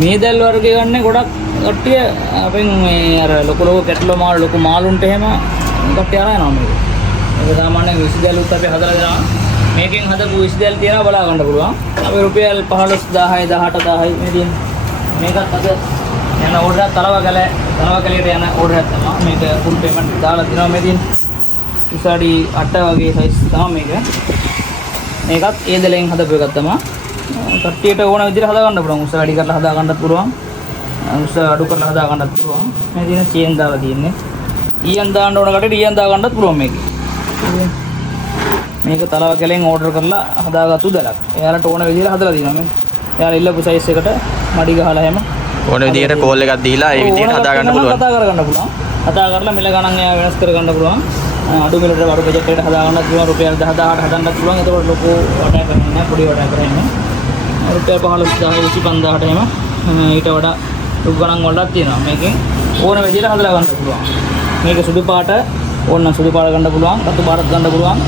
මේ දැල් වර්ගය ගන්න ගොඩක් කට්ටිය අපෙන් මේ අර ලොකු කැටලෝ මාළු ලොකු මාළුන්ට එහෙම කට්ටිය අරන් යනවා මේක. ඒක සාමාන්‍යයෙන් 20 දැල්ුත් අපි හදලා දෙනවා. මේකෙන් හදපු 20 දැල් තියනවා බලා ගන්න පුළුවන්. අපි රුපියල් 15000යි 18000යි මේ තියෙන. මේකත් අද යන ඕඩර් එක තලවකැලේට යන ඕඩර් එකක් තමයි. මේක ෆුල් පේමන්ට් දාලා දෙනවා මේ තියෙන. උසාඩි 8 වගේ සයිස් තමයි මේක. මේකත් ඒ දැලෙන් හදපු එකක් තමයි. කට්ටියට ඕන විදිහට හදා ගන්න පුළුවන්. උස වැඩි කරලා හදා ගන්නත් පුළුවන්. උස අඩු කරලා හදා ගන්නත් පුළුවන්. මේ තියෙන චේන් දාලා තියෙන්නේ. ඊයන් දාන්න ඕන කටට ඊයන් දා ගන්නත් පුළුවන් මේකේ. මේක තලව කැලෙන් ඕඩර් කරලා හදාගත්තු දැලක්. එයාලට ඕන විදිහට හදලා දෙනවා මේ. එයාලා ඉල්ලපු සයිස් එකට මඩි ගහලා හැම ඕන විදිහට කෝල් එකක් දීලා ඒ විදිහට හදා ගන්න පුළුවන්. කතා කරගන්න පුළුවන්. කතා කරලා මිල ගණන් එයා වෙනස් කරගන්න පුළුවන්. අඩු මිලට වරු බජට් එකට හදා ගන්නත් පුළුවන්. රුපියල් 10000ට හදන්නත් පුළුවන්. ඒතකොට ලොකු වටයක් කරන්නේ නැහැ. පොඩි වටයක් කරන්නේ. රුපියල් 15000 25000ට එහෙම ඊට වඩා ලොකු ගණන් වලක් තියෙනවා. මේකෙන් ඕන විදිහට හදලා ගන්න පුළුවන්. මේක සුදු පාට ඕන සුදු පාට ගන්න පුළුවන්. රතු පාටත් ගන්න පුළුවන්.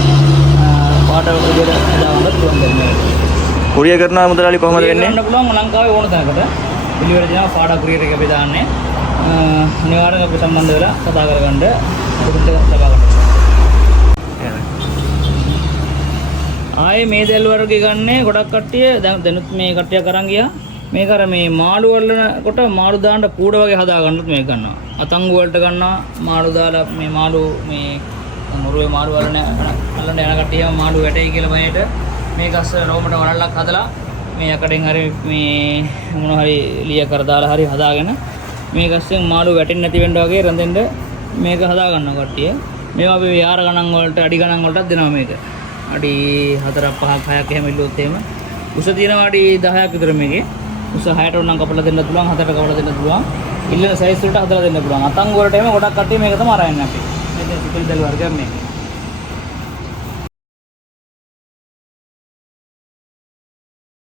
පාට විදිහට හදා ගන්නත් පුළුවන්. කුරිය කරනවා මුදලාලි කොහමද වෙන්නේ? ගන්න පුළුවන් ලංකාවේ ඕන තැනකට. පිළිවෙල දෙනවා පාඩ කුරියර් එක අපි දාන්නේ. අනිවාර්යෙන් අපි සම්බන්ධ වෙලා කතා කරගන්න පුරුද්ද ලබා ගන්න. ආයේ මේ දැල් වර්ගය ගන්නේ ගොඩක් කට්ටිය දැන් දෙනුත් මේ කට්ටිය කරන් ගියා. මේක අර මේ මාළු වලනකොට මාළු දාන්න කූඩ වගේ හදා ගන්නත් මේක ගන්නවා. අතංගු වලට ගන්නවා මාළු දාලා මේ මාළු මේ මොරුවේ මාළු වලන අල්ලන්න යන කට්ටිය මාළු වැටේ කියලා බයට මේක අස්ස රෝමට වලල්ලක් හදලා මේ යකඩෙන් හරි මේ මොන හරි ලිය කර දාලා හරි හදාගෙන මේක අස්සෙන් මාළු වැටෙන්නේ නැති වෙන්න වගේ රැඳෙන්න මේක හදා ගන්නවා කට්ටිය. මේවා අපි යාර ගණන් වලට අඩි ගණන් වලටත් දෙනවා මේක. අඩි 4ක් 5ක් 6ක් එහෙම ඉල්ලුවොත් එහෙම උස තියෙනවා අඩි 10ක් විතර මේකේ. උස 6ට උනම් කපලා දෙන්න පුළුවන් 7ට කපලා දෙන්න පුළුවන්. ඉල්ලන සයිස් වලට හදලා දෙන්න පුළුවන්. අතංගු වලට එහෙම ගොඩක් කට්ටිය මේක තමයි අරන්නේ අපි. මේ සිපිල් දැල් වර්ගයක් මේක.